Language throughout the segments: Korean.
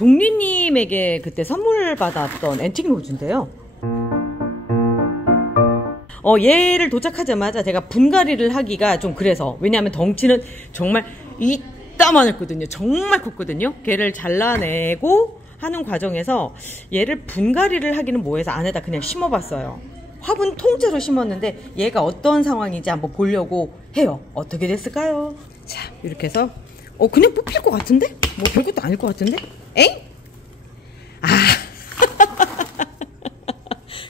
종리님에게 그때 선물 받았던 앤틱 로즈인데요. 얘를 도착하자마자 제가 분갈이를 하기가 좀 그래서, 왜냐하면 덩치는 정말 이따만했거든요. 정말 컸거든요. 걔를 잘라내고 하는 과정에서 얘를 분갈이를 하기는 뭐해서 안에다 그냥 심어봤어요. 화분 통째로 심었는데 얘가 어떤 상황인지 한번 보려고 해요. 어떻게 됐을까요? 자, 이렇게 해서 그냥 뽑힐 것 같은데? 뭐 별것도 아닐 것 같은데? 에잉? 아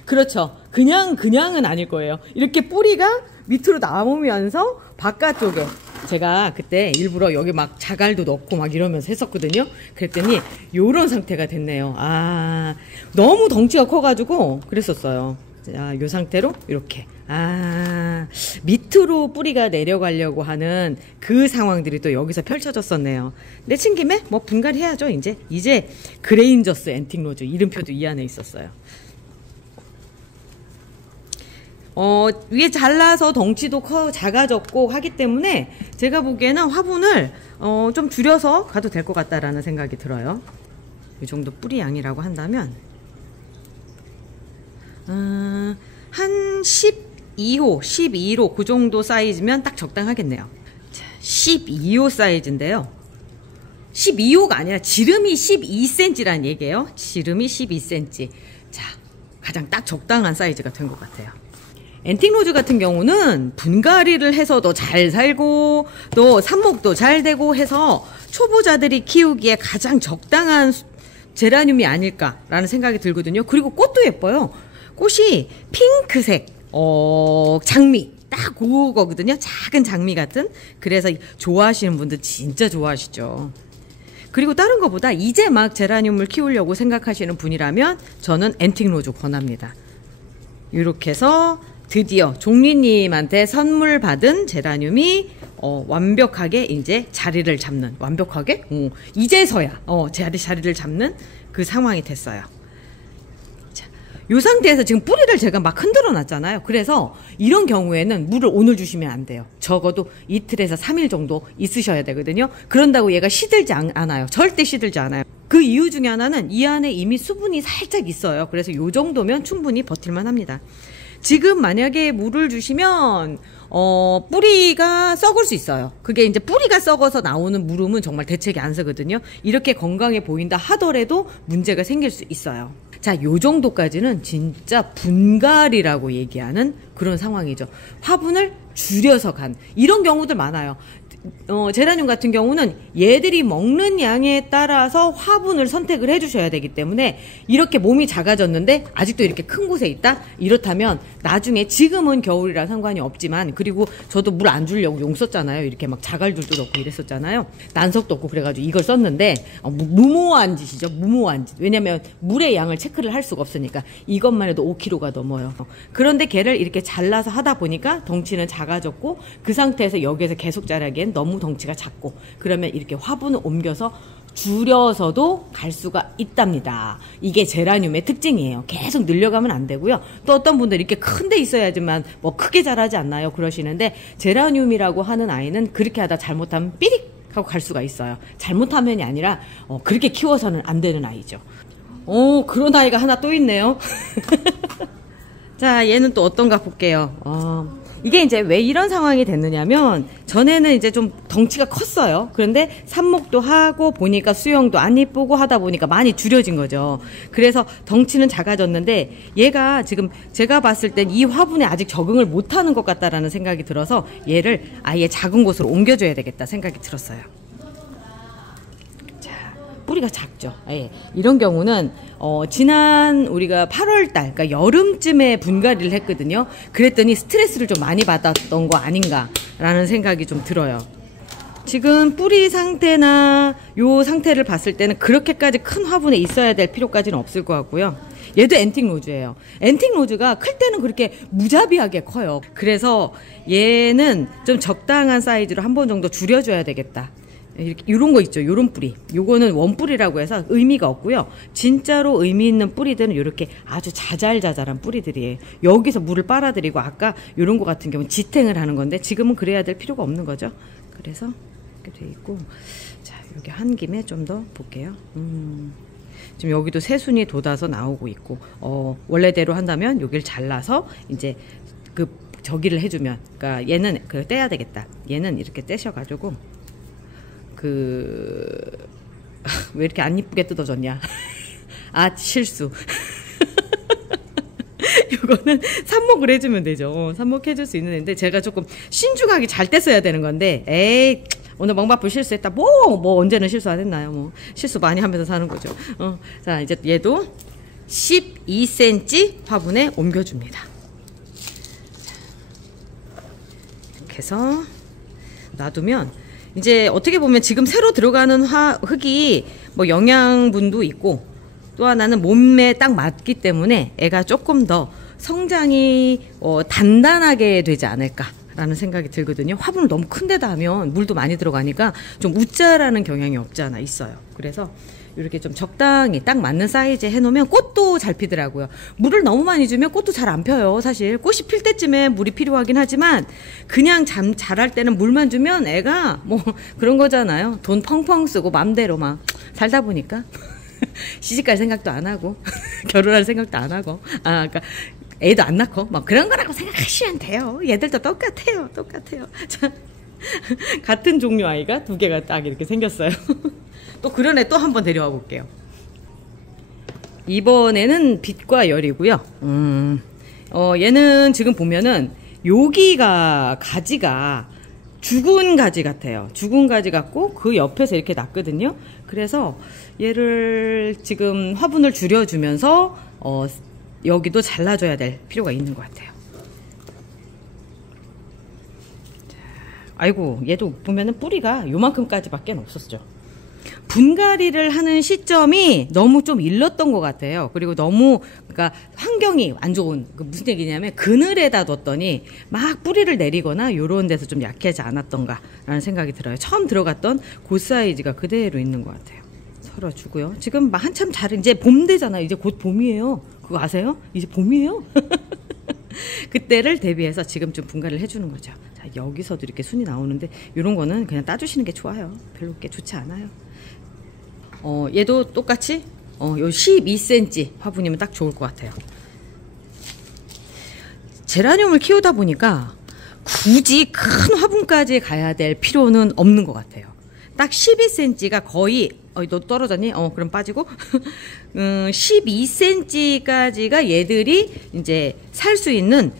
그렇죠. 그냥은 아닐 거예요. 이렇게 뿌리가 밑으로 나오면서 바깥쪽에, 제가 그때 일부러 여기 막 자갈도 넣고 막 이러면서 했었거든요. 그랬더니 요런 상태가 됐네요. 아, 너무 덩치가 커가지고 그랬었어요. 자, 요 상태로 이렇게 밑으로 뿌리가 내려가려고 하는 그 상황들이 또 여기서 펼쳐졌었네요. 내친 김에 뭐 분갈이 해야죠. 이제 그레인저스 앤틱 로즈 이름표도 이 안에 있었어요. 위에 잘라서 덩치도 작아졌고 하기 때문에 제가 보기에는 화분을 좀 줄여서 가도 될 것 같다라는 생각이 들어요. 이 정도 뿌리 양이라고 한다면 한 12호, 12호 그 정도 사이즈면 딱 적당하겠네요. 자, 12호 사이즈인데요. 12호가 아니라 지름이 12cm라는 얘기예요. 지름이 12cm. 자, 가장 딱 적당한 사이즈가 된 것 같아요. 앤틱 로즈 같은 경우는 분갈이를 해서 더 잘 살고 또 삽목도 잘 되고 해서 초보자들이 키우기에 가장 적당한 제라늄이 아닐까라는 생각이 들거든요. 그리고 꽃도 예뻐요. 꽃이 핑크색 장미 딱 그거거든요. 작은 장미 같은. 그래서 좋아하시는 분들 진짜 좋아하시죠. 그리고 다른 것보다 이제 막 제라늄을 키우려고 생각하시는 분이라면 저는 앤틱 로즈 권합니다. 이렇게 해서 드디어 종리님한테 선물 받은 제라늄이 완벽하게 이제 자리를 잡는, 완벽하게? 이제서야 자리를 잡는 그 상황이 됐어요. 자, 이 상태에서 지금 뿌리를 제가 막 흔들어 놨잖아요. 그래서 이런 경우에는 물을 오늘 주시면 안 돼요. 적어도 이틀에서 3일 정도 있으셔야 되거든요. 그런다고 얘가 시들지 않아요. 절대 시들지 않아요. 그 이유 중에 하나는 이 안에 이미 수분이 살짝 있어요. 그래서 이 정도면 충분히 버틸만 합니다. 지금 만약에 물을 주시면 뿌리가 썩을 수 있어요. 그게 이제 뿌리가 썩어서 나오는 물음은 정말 대책이 안 서거든요. 이렇게 건강해 보인다 하더라도 문제가 생길 수 있어요. 자, 요 정도까지는 진짜 분갈이라고 얘기하는 그런 상황이죠. 화분을 줄여서 간 이런 경우들 많아요. 제라늄 같은 경우는 얘들이 먹는 양에 따라서 화분을 선택을 해주셔야 되기 때문에 이렇게 몸이 작아졌는데 아직도 이렇게 큰 곳에 있다? 이렇다면 나중에, 지금은 겨울이라 상관이 없지만, 그리고 저도 물 안 주려고 용 썼잖아요. 이렇게 막 자갈들도 넣고 이랬었잖아요. 난석도 없고 그래가지고 이걸 썼는데 무모한 짓이죠. 무모한 짓. 왜냐면 물의 양을 체크를 할 수가 없으니까. 이것만 해도 5kg가 넘어요. 그런데 걔를 이렇게 잘라서 하다 보니까 덩치는 작아졌고, 그 상태에서 여기에서 계속 자라기엔 너무 덩치가 작고, 그러면 이렇게 화분을 옮겨서 줄여서도 갈 수가 있답니다. 이게 제라늄의 특징이에요. 계속 늘려가면 안 되고요. 또 어떤 분들 이렇게 큰 데 있어야지만 뭐 크게 자라지 않나요? 그러시는데, 제라늄이라고 하는 아이는 그렇게 하다 잘못하면 삐릭 하고 갈 수가 있어요. 잘못하면이 아니라 그렇게 키워서는 안 되는 아이죠. 그런 아이가 하나 또 있네요. 자, 얘는 또 어떤가 볼게요. 이게 이제 왜 이런 상황이 됐느냐면, 전에는 이제 좀 덩치가 컸어요. 그런데 삽목도 하고 보니까 수영도 안 이쁘고 하다 보니까 많이 줄여진 거죠. 그래서 덩치는 작아졌는데, 얘가 지금 제가 봤을 땐 이 화분에 아직 적응을 못하는 것 같다라는 생각이 들어서 얘를 아예 작은 곳으로 옮겨줘야 되겠다 생각이 들었어요. 뿌리가 작죠. 예. 이런 경우는 지난 우리가 8월달, 그러니까 여름쯤에 분갈이를 했거든요. 그랬더니 스트레스를 좀 많이 받았던 거 아닌가라는 생각이 좀 들어요. 지금 뿌리 상태나 요 상태를 봤을 때는 그렇게까지 큰 화분에 있어야 될 필요까지는 없을 것 같고요. 얘도 앤틱 로즈예요. 앤틱 로즈가 클 때는 그렇게 무자비하게 커요. 그래서 얘는 좀 적당한 사이즈로 한 번 정도 줄여줘야 되겠다. 이렇게 이런 거 있죠. 요런 뿌리. 요거는 원뿌리라고 해서 의미가 없고요. 진짜로 의미 있는 뿌리들은 이렇게 아주 자잘자잘한 뿌리들이에요. 여기서 물을 빨아들이고, 아까 요런 거 같은 경우는 지탱을 하는 건데 지금은 그래야 될 필요가 없는 거죠. 그래서 이렇게 돼 있고, 자, 여기 한 김에 좀 더 볼게요. 지금 여기도 새순이 돋아서 나오고 있고, 원래대로 한다면 여기를 잘라서 이제 그 저기를 해주면, 그러니까 얘는 그 떼야 되겠다. 얘는 이렇게 떼셔가지고 왜 이렇게 안 이쁘게 뜯어졌냐? 아, 실수. 이거는 삽목을 해주면 되죠. 삽목해줄 수 있는 애인데 제가 조금 신중하게 잘 뗐어야 되는 건데, 에이, 오늘 멍바풀 실수했다. 뭐 언제는 실수 안 했나요? 뭐 실수 많이 하면서 사는 거죠. 자, 이제 얘도 12cm 화분에 옮겨줍니다. 이렇게 해서 놔두면, 이제 어떻게 보면 지금 새로 들어가는 흙이 뭐 영양분도 있고, 또 하나는 몸에 딱 맞기 때문에 애가 조금 더 성장이 단단하게 되지 않을까라는 생각이 들거든요. 화분을 너무 큰 데다 하면 물도 많이 들어가니까 좀 웃자라는 경향이 없지 않아 있어요. 그래서 이렇게 좀 적당히 딱 맞는 사이즈에 해놓으면 꽃도 잘 피더라고요. 물을 너무 많이 주면 꽃도 잘 안 펴요. 사실 꽃이 필 때쯤에 물이 필요하긴 하지만, 그냥 자랄 때는 물만 주면 애가 뭐 그런 거잖아요. 돈 펑펑 쓰고 맘대로 막 살다 보니까 시집갈 생각도 안 하고 결혼할 생각도 안 하고, 그러니까 애도 안 낳고 막 그런 거라고 생각하시면 돼요. 얘들도 똑같아요. 자, 같은 종류 아이가 두 개가 딱 이렇게 생겼어요. 또 그런 애 또 한번 데려와 볼게요. 이번에는 빛과 열이고요. 얘는 지금 보면은 여기가 가지가 죽은 가지 같아요. 죽은 가지 같고 그 옆에서 이렇게 났거든요. 그래서 얘를 지금 화분을 줄여주면서 여기도 잘라줘야 될 필요가 있는 것 같아요. 자, 아이고, 얘도 보면은 뿌리가 요만큼까지밖에 없었죠. 분갈이를 하는 시점이 너무 좀 일렀던 것 같아요. 그리고 너무, 그러니까 환경이 안 좋은, 무슨 얘기냐면 그늘에다 뒀더니 막 뿌리를 내리거나 요런 데서 좀 약해지지 않았던가라는 생각이 들어요. 처음 들어갔던 그 사이즈가 그대로 있는 것 같아요. 털어주고요. 지금 한참 이제 봄 되잖아요. 이제 곧 봄이에요. 그거 아세요? 이제 봄이에요. 그때를 대비해서 지금 좀 분갈이를 해주는 거죠. 자, 여기서도 이렇게 순이 나오는데 이런 거는 그냥 따주시는 게 좋아요. 별로 그렇게 좋지 않아요. 얘도 똑같이 요 12cm 화분이면 딱 좋을 것 같아요. 제라늄을 키우다 보니까 굳이 큰 화분까지 가야 될 필요는 없는 것 같아요. 딱 12cm가 거의, 너 떨어졌니? 그럼 빠지고 12cm까지가 얘들이 이제 살 수 있는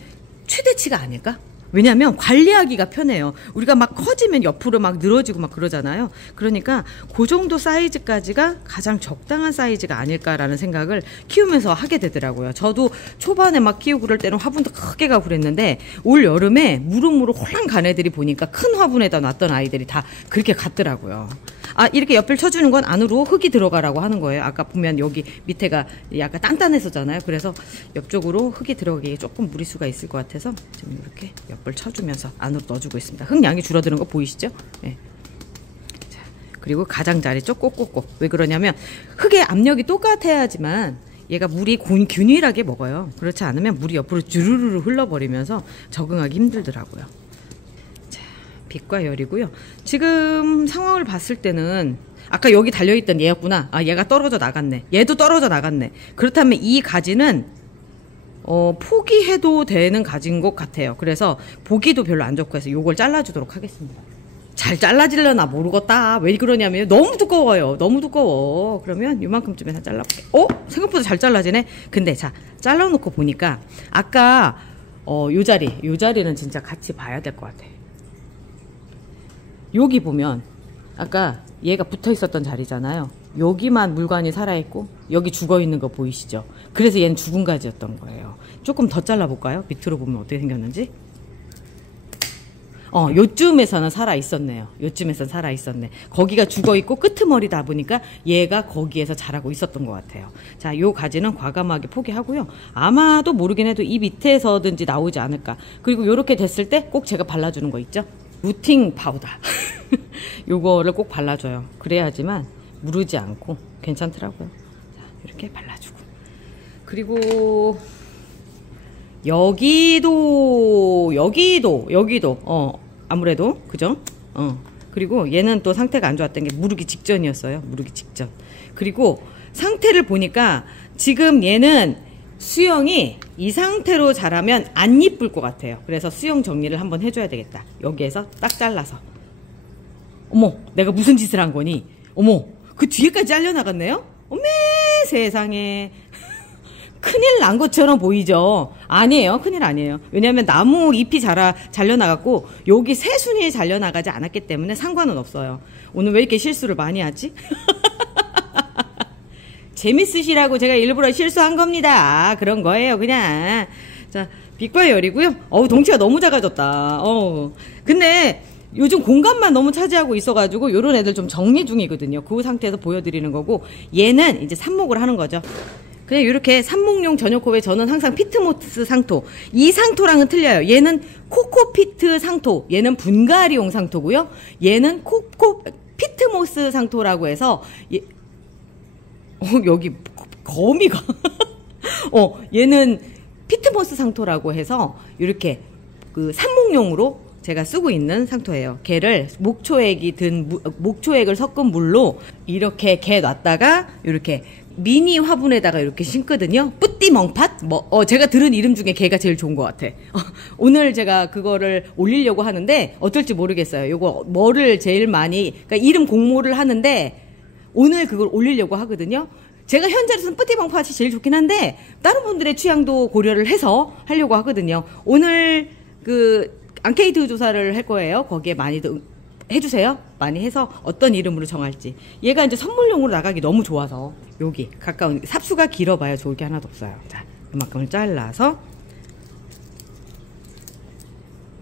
최대치가 아닐까? 왜냐면 관리하기가 편해요. 우리가 막 커지면 옆으로 막 늘어지고 막 그러잖아요. 그러니까 그 정도 사이즈까지가 가장 적당한 사이즈가 아닐까라는 생각을 키우면서 하게 되더라고요. 저도 초반에 막 키우고 그럴 때는 화분도 크게 가고 그랬는데, 올 여름에 무릎무릎 홀랑 간 애들이 보니까 큰 화분에다 놨던 아이들이 다 그렇게 갔더라고요. 이렇게 옆을 쳐주는 건 안으로 흙이 들어가라고 하는 거예요. 아까 보면 여기 밑에가 약간 단단했었잖아요. 그래서 옆쪽으로 흙이 들어가기에 조금 무리수가 있을 것 같아서 지금 이렇게 옆을 쳐주면서 안으로 넣어주고 있습니다. 흙 양이 줄어드는 거 보이시죠? 네. 자, 그리고 가장자리 쪽 꼭꼭꼭. 왜 그러냐면 흙의 압력이 똑같아야지만 얘가 물이 균일하게 먹어요. 그렇지 않으면 물이 옆으로 주르르 흘러버리면서 적응하기 힘들더라고요. 빛과 열이고요. 지금 상황을 봤을 때는 아까 여기 달려있던 얘였구나. 얘가 떨어져 나갔네. 얘도 떨어져 나갔네. 그렇다면 이 가지는 포기해도 되는 가지인 것 같아요. 그래서 보기도 별로 안 좋고 해서 요걸 잘라주도록 하겠습니다. 잘 잘라질려나 모르겠다. 왜 그러냐면 너무 두꺼워요. 너무 두꺼워. 그러면 요만큼쯤에서 잘라볼게. 생각보다 잘 잘라지네. 근데 자, 잘라놓고 보니까 아까 요 자리는 진짜 같이 봐야 될 것 같아. 여기 보면 아까 얘가 붙어 있었던 자리잖아요. 여기만 물관이 살아있고 여기 죽어있는 거 보이시죠? 그래서 얘는 죽은 가지였던 거예요. 조금 더 잘라볼까요? 밑으로 보면 어떻게 생겼는지. 요쯤에서는 살아있었네요. 요쯤에서는 살아있었네. 거기가 죽어있고 끄트머리다 보니까 얘가 거기에서 자라고 있었던 것 같아요. 자, 요 가지는 과감하게 포기하고요. 아마도 모르긴 해도 이 밑에서든지 나오지 않을까. 그리고 요렇게 됐을 때 꼭 제가 발라주는 거 있죠? 루팅 파우더. 요거를 꼭 발라줘요. 그래야지만 무르지 않고 괜찮더라고요. 자, 이렇게 발라주고. 그리고 여기도 아무래도 그죠? 그리고 얘는 또 상태가 안 좋았던 게 무르기 직전이었어요. 무르기 직전. 그리고 상태를 보니까 지금 얘는 수영이 이 상태로 자라면 안 이쁠 것 같아요. 그래서 수영 정리를 한번 해줘야 되겠다. 여기에서 딱 잘라서. 어머, 내가 무슨 짓을 한 거니? 어머, 그 뒤에까지 잘려나갔네요? 어메, 세상에. 큰일 난 것처럼 보이죠? 아니에요. 큰일 아니에요. 왜냐하면 나무 잎이 잘려나갔고 여기 새순이 잘려나가지 않았기 때문에 상관은 없어요. 오늘 왜 이렇게 실수를 많이 하지? 재밌으시라고 제가 일부러 실수한 겁니다. 그런 거예요, 그냥. 자, 빛과 열이고요. 어우, 덩치가 너무 작아졌다. 근데 요즘 공간만 너무 차지하고 있어가지고 요런 애들 좀 정리 중이거든요. 그 상태에서 보여드리는 거고, 얘는 이제 삽목을 하는 거죠. 그냥 이렇게 삽목용 전용코에 저는 항상 피트모스 상토. 이 상토랑은 틀려요. 얘는 코코피트 상토. 얘는 분갈이용 상토고요. 얘는 피트모스 상토라고 해서 여기 거미가 얘는 피트모스 상토라고 해서 이렇게 그 삽목용으로 제가 쓰고 있는 상토예요. 걔를 목초액을 섞은 물로 이렇게 개 놨다가 이렇게 미니 화분에다가 이렇게 심거든요. 뿌띠멍팥? 제가 들은 이름 중에 걔가 제일 좋은 것 같아. 오늘 제가 그거를 올리려고 하는데 어떨지 모르겠어요. 요거 뭐를 제일 많이, 그러니까 이름 공모를 하는데 오늘 그걸 올리려고 하거든요. 제가 현재로서는 뿌띠멍팥이 제일 좋긴 한데 다른 분들의 취향도 고려를 해서 하려고 하거든요. 오늘 그 앙케이트 조사를 할 거예요. 거기에 많이들 해주세요. 많이 해서 어떤 이름으로 정할지. 얘가 이제 선물용으로 나가기 너무 좋아서 여기 가까운 삽수가 길어봐야 좋을 게 하나도 없어요. 자, 이만큼을 잘라서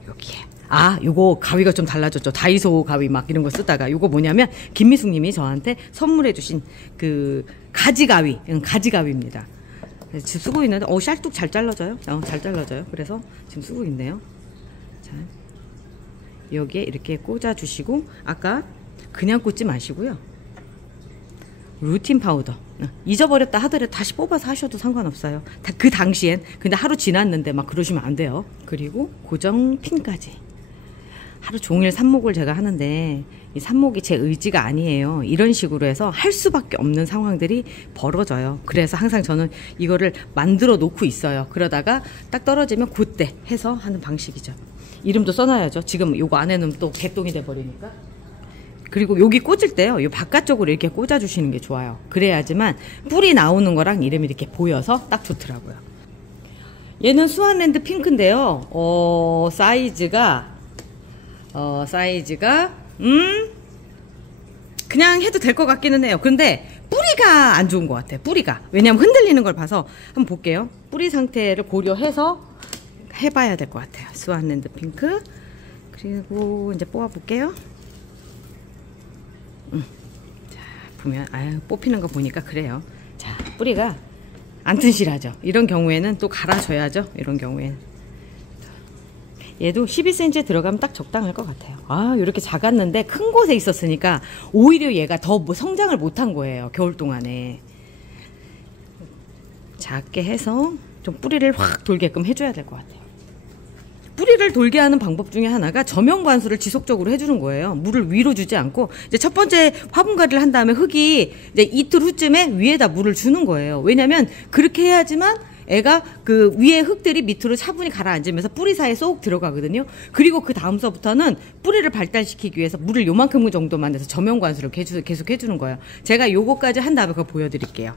여기에. 요거 가위가 좀 달라졌죠. 다이소 가위 막 이런 거 쓰다가 요거 뭐냐면 김미숙님이 저한테 선물해 주신 그 가지가위. 가지가위입니다. 지금 쓰고 있는데 샬뚝 잘 잘라져요. 잘 잘라져요. 그래서 지금 쓰고 있네요. 자, 여기에 이렇게 꽂아 주시고, 아까 그냥 꽂지 마시고요. 루틴 파우더. 잊어버렸다 하더라도 다시 뽑아서 하셔도 상관없어요. 그 당시엔. 근데 하루 지났는데 막 그러시면 안 돼요. 그리고 고정 핀까지. 하루 종일 삽목을 제가 하는데 이 삽목이 제 의지가 아니에요. 이런 식으로 해서 할 수밖에 없는 상황들이 벌어져요. 그래서 항상 저는 이거를 만들어 놓고 있어요. 그러다가 딱 떨어지면 그때 해서 하는 방식이죠. 이름도 써놔야죠. 지금 요거 안에는 또 개똥이 돼버리니까. 그리고 여기 꽂을 때요, 요 바깥쪽으로 이렇게 꽂아주시는 게 좋아요. 그래야지만 뿌리 나오는 거랑 이름이 이렇게 보여서 딱 좋더라고요. 얘는 스완랜드 핑크인데요. 사이즈가 그냥 해도 될 것 같기는 해요. 근데 뿌리가 안 좋은 것 같아요. 뿌리가. 왜냐면 흔들리는 걸 봐서 한번 볼게요. 뿌리 상태를 고려해서 해봐야 될 것 같아요. 스완랜드 핑크. 그리고 이제 뽑아볼게요. 자, 보면 뽑히는 거 보니까 그래요. 자, 뿌리가 안 튼실하죠. 이런 경우에는 또 갈아줘야죠. 이런 경우에는. 얘도 12cm 들어가면 딱 적당할 것 같아요. 이렇게 작았는데 큰 곳에 있었으니까 오히려 얘가 더 성장을 못한 거예요. 겨울 동안에. 작게 해서 좀 뿌리를 확 돌게끔 해줘야 될 것 같아요. 뿌리를 돌게 하는 방법 중에 하나가 저면 관수를 지속적으로 해주는 거예요. 물을 위로 주지 않고, 이제 첫 번째 화분갈이를 한 다음에 흙이 이제 이틀 후쯤에 위에다 물을 주는 거예요. 왜냐면 그렇게 해야지만 애가 그 위에 흙들이 밑으로 차분히 가라앉으면서 뿌리 사이에 쏙 들어가거든요. 그리고 그 다음서부터는 뿌리를 발달시키기 위해서 물을 요만큼 정도만 해서 저면 관수를 계속 해주는 거예요. 제가 요거까지 한 다음에 그거 보여드릴게요.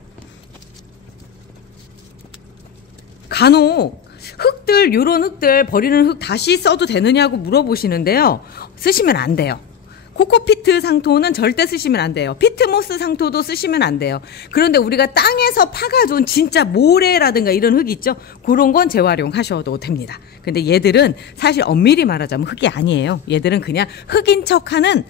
간혹 흙들, 요런 흙들, 버리는 흙 다시 써도 되느냐고 물어보시는데요. 쓰시면 안 돼요. 코코피트 상토는 절대 쓰시면 안 돼요. 피트모스 상토도 쓰시면 안 돼요. 그런데 우리가 땅에서 파가져온 진짜 모래라든가 이런 흙 있죠? 그런 건 재활용하셔도 됩니다. 근데 얘들은 사실 엄밀히 말하자면 흙이 아니에요. 얘들은 그냥 흙인 척하는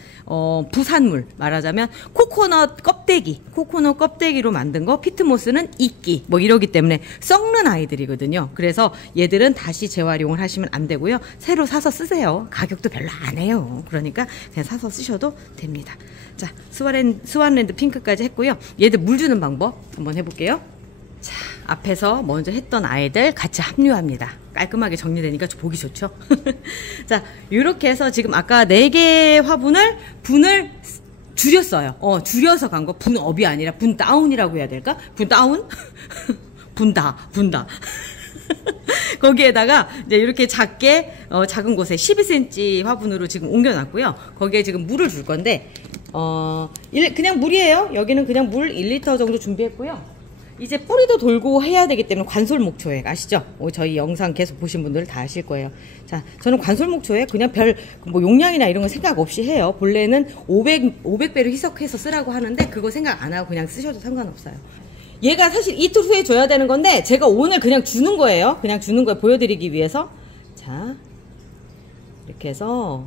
부산물, 말하자면 코코넛 껍데기로 만든 거. 피트모스는 이끼 뭐 이러기 때문에 썩는 아이들이거든요. 그래서 얘들은 다시 재활용을 하시면 안 되고요. 새로 사서 쓰세요. 가격도 별로 안 해요. 그러니까 그냥 사서 쓰셔도 됩니다. 자, 스완랜드 핑크까지 했고요. 얘들 물 주는 방법 한번 해볼게요. 자, 앞에서 먼저 했던 아이들 같이 합류합니다. 깔끔하게 정리되니까 보기 좋죠. 자, 이렇게 해서 지금 아까 4개의 화분을 분을 줄였어요. 줄여서 간 거. 분업이 아니라 분다운이라고 해야 될까? 분다운? 분다. 거기에다가 이제 이렇게 작게 작은 곳에 12cm 화분으로 지금 옮겨놨고요. 거기에 지금 물을 줄 건데 그냥 물이에요. 여기는 그냥 물 1리터 정도 준비했고요. 이제 뿌리도 돌고 해야 되기 때문에 관솔목초액 아시죠? 저희 영상 계속 보신 분들 다 아실 거예요. 자, 저는 관솔목초액 그냥 별 용량이나 이런 거 생각 없이 해요. 본래는 500배로 희석해서 쓰라고 하는데 그거 생각 안 하고 그냥 쓰셔도 상관없어요. 얘가 사실 이틀 후에 줘야 되는 건데 제가 오늘 그냥 주는 거예요. 그냥 주는 거예요. 보여드리기 위해서. 자, 이렇게 해서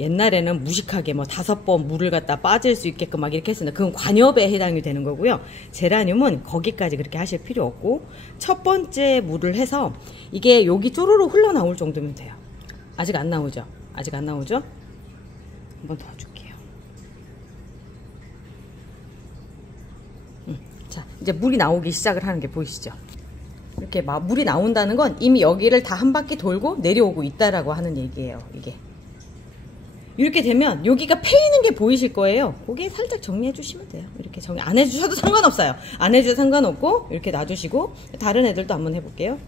옛날에는 무식하게 5번 물을 갖다 빠질 수 있게끔 막 이렇게 했습니다. 그건 관엽에 해당이 되는 거고요. 제라늄은 거기까지 그렇게 하실 필요 없고 첫 번째 물을 해서 이게 여기 쪼로로 흘러나올 정도면 돼요. 아직 안 나오죠? 아직 안 나오죠? 한번 더 줄게요. 자, 이제 물이 나오기 시작을 하는 게 보이시죠? 이렇게 막 물이 나온다는 건 이미 여기를 다 한 바퀴 돌고 내려오고 있다라고 하는 얘기예요. 이게 이렇게 되면 여기가 패이는 게 보이실 거예요. 거기에 살짝 정리해 주시면 돼요. 이렇게 정리 안 해주셔도 상관없어요. 안 해주셔도 상관없고 이렇게 놔두시고 다른 애들도 한번 해볼게요.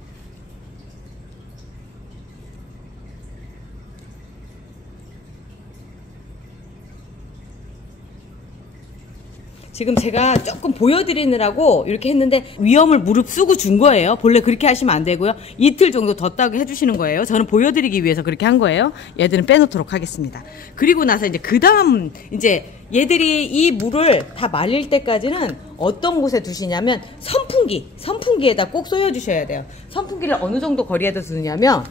지금 제가 조금 보여드리느라고 이렇게 했는데 위험을 무릅쓰고 준 거예요. 본래 그렇게 하시면 안 되고요. 이틀 정도 뒀다고 해주시는 거예요. 저는 보여드리기 위해서 그렇게 한 거예요. 얘들은 빼놓도록 하겠습니다. 그리고 나서 이제 그 다음 이제 얘들이 이 물을 다 말릴 때까지는 어떤 곳에 두시냐면 선풍기에다 꼭 쏘여 주셔야 돼요. 선풍기를 어느 정도 거리에다 두느냐면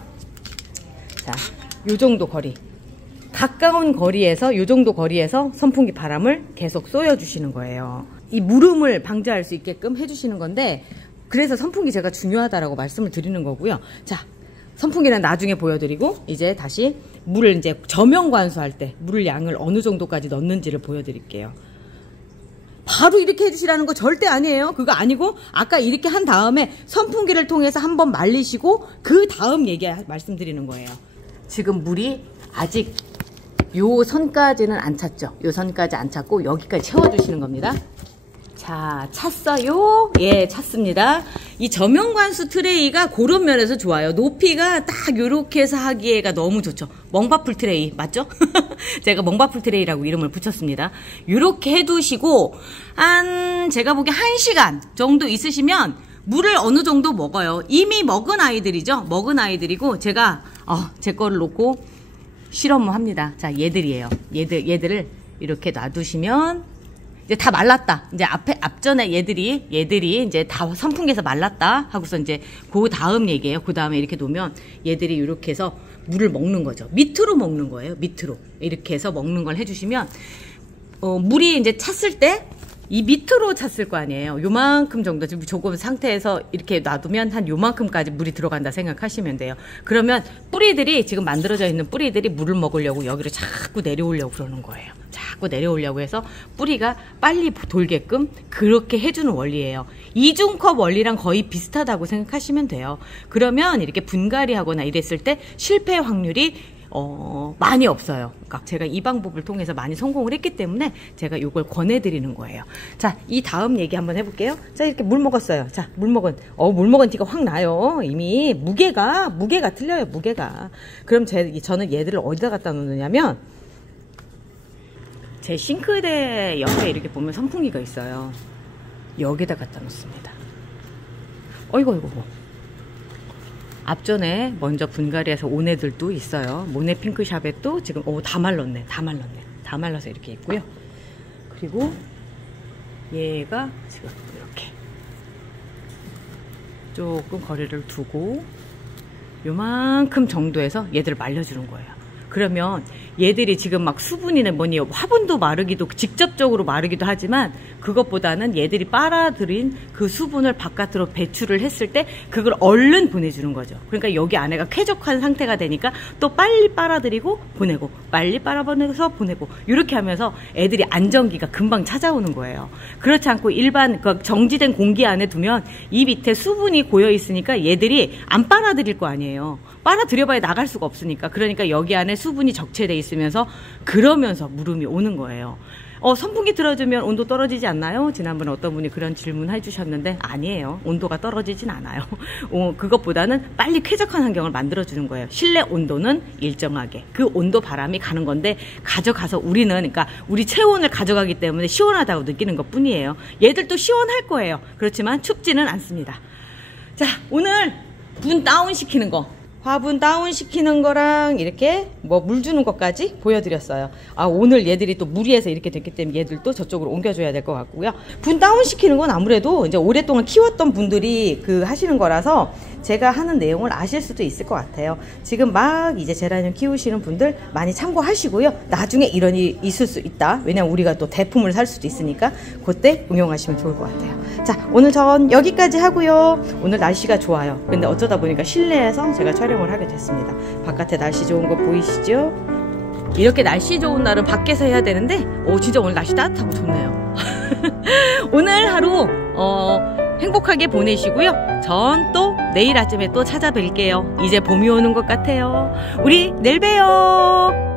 자, 요 정도 거리. 가까운 거리에서 요 정도 거리에서 선풍기 바람을 계속 쏘여 주시는 거예요. 이 물음을 방지할 수 있게끔 해주시는 건데 그래서 선풍기 제가 중요하다라고 말씀을 드리는 거고요. 자, 선풍기는 나중에 보여드리고 이제 다시 물을 이제 저명 관수할 때 물 양을 어느 정도까지 넣는지를 보여드릴게요. 바로 이렇게 해주시라는 거 절대 아니에요. 그거 아니고 아까 이렇게 한 다음에 선풍기를 통해서 한번 말리시고 그 다음 말씀드리는 거예요. 지금 물이 아직 요 선까지는 안 찼죠. 요 선까지 안 찼고 여기까지 채워주시는 겁니다. 자, 찼어요? 예, 찼습니다. 이 저명관수 트레이가 그런 면에서 좋아요. 높이가 딱 요렇게 해서 하기에가 너무 좋죠. 멍바풀 트레이 맞죠? 제가 멍바풀 트레이라고 이름을 붙였습니다. 요렇게 해두시고 제가 보기에 1시간 정도 있으시면 물을 어느 정도 먹어요. 이미 먹은 아이들이죠. 먹은 아이들이고 제가 제 거를 놓고 실험을 합니다. 자, 얘들이에요. 얘들을 이렇게 놔두시면 이제 다 말랐다. 이제 앞전에 얘들이 이제 다 선풍기에서 말랐다 하고서 이제 그 다음 얘기예요. 그 다음에 이렇게 놓으면 얘들이 이렇게 해서 물을 먹는 거죠. 밑으로 먹는 거예요. 밑으로 이렇게 해서 먹는 걸 해주시면 물이 이제 찼을 때 이 밑으로 찼을 거 아니에요. 요만큼 정도 지금 조금 상태에서 이렇게 놔두면 한 요만큼까지 물이 들어간다 생각하시면 돼요. 그러면 뿌리들이 지금 만들어져 있는 뿌리들이 물을 먹으려고 여기로 자꾸 내려오려고 그러는 거예요. 자꾸 내려오려고 해서 뿌리가 빨리 돌게끔 그렇게 해주는 원리예요. 이중컵 원리랑 거의 비슷하다고 생각하시면 돼요. 그러면 이렇게 분갈이 하거나 이랬을 때 실패 확률이 많이 없어요. 그러니까 제가 이 방법을 통해서 많이 성공을 했기 때문에 제가 이걸 권해드리는 거예요. 자, 이 다음 얘기 한번 해볼게요. 자, 이렇게 물 먹었어요. 자, 물 먹은 티가 확 나요. 이미 무게가 틀려요. 무게가. 그럼 저는 얘들을 어디다 갖다 놓느냐면 제 싱크대 옆에 이렇게 보면 선풍기가 있어요. 여기다 갖다 놓습니다. 어이구. 앞전에 먼저 분갈이해서 온 애들도 있어요. 모네 핑크샵에 또 지금 다 말랐네. 다 말라서 이렇게 있고요. 그리고 얘가 지금 이렇게 조금 거리를 두고 요만큼 정도에서 얘들을 말려주는 거예요. 그러면 얘들이 지금 막 수분이나 뭐니 화분도 마르기도 직접적으로 마르기도 하지만 그것보다는 얘들이 빨아들인 그 수분을 바깥으로 배출을 했을 때 그걸 얼른 보내주는 거죠. 그러니까 여기 안에가 쾌적한 상태가 되니까 또 빨리 빨아들이고 보내고 빨리 빨아보내서 보내고 이렇게 하면서 애들이 안정기가 금방 찾아오는 거예요. 그렇지 않고 일반 그 정지된 공기 안에 두면 이 밑에 수분이 고여 있으니까 얘들이 안 빨아들일 거 아니에요. 빨아들여봐야 나갈 수가 없으니까. 그러니까 여기 안에 수분이 적체돼 있으면서 그러면서 물음이 오는 거예요. 선풍기 틀어주면 온도 떨어지지 않나요? 지난번에 어떤 분이 그런 질문 해주셨는데 아니에요. 온도가 떨어지진 않아요. 그것보다는 빨리 쾌적한 환경을 만들어주는 거예요. 실내 온도는 일정하게 그 온도 바람이 가는 건데 가져가서 우리는 그러니까 우리 체온을 가져가기 때문에 시원하다고 느끼는 것 뿐이에요. 얘들도 시원할 거예요. 그렇지만 춥지는 않습니다. 자, 오늘 분 다운 시키는 거, 화분 다운 시키는 거랑 이렇게 뭐 물 주는 것까지 보여드렸어요. 오늘 얘들이 또 무리해서 이렇게 됐기 때문에 얘들도 저쪽으로 옮겨줘야 될 것 같고요. 분 다운 시키는 건 아무래도 이제 오랫동안 키웠던 분들이 하시는 거라서 제가 하는 내용을 아실 수도 있을 것 같아요. 지금 막 이제 제라늄 키우시는 분들 많이 참고하시고요. 나중에 이런 일이 있을 수 있다. 왜냐면 우리가 또 대품을 살 수도 있으니까 그때 응용하시면 좋을 것 같아요. 자, 오늘 전 여기까지 하고요. 오늘 날씨가 좋아요. 근데 어쩌다 보니까 실내에서 제가 촬영을 하게 됐습니다. 바깥에 날씨 좋은 거 보이시죠? 이렇게 날씨 좋은 날은 밖에서 해야 되는데 진짜 오늘 날씨 따뜻하고 좋네요. 오늘 하루 행복하게 보내시고요. 전 또 내일 아침에 또 찾아뵐게요. 이제 봄이 오는 것 같아요. 우리 내일 봬요.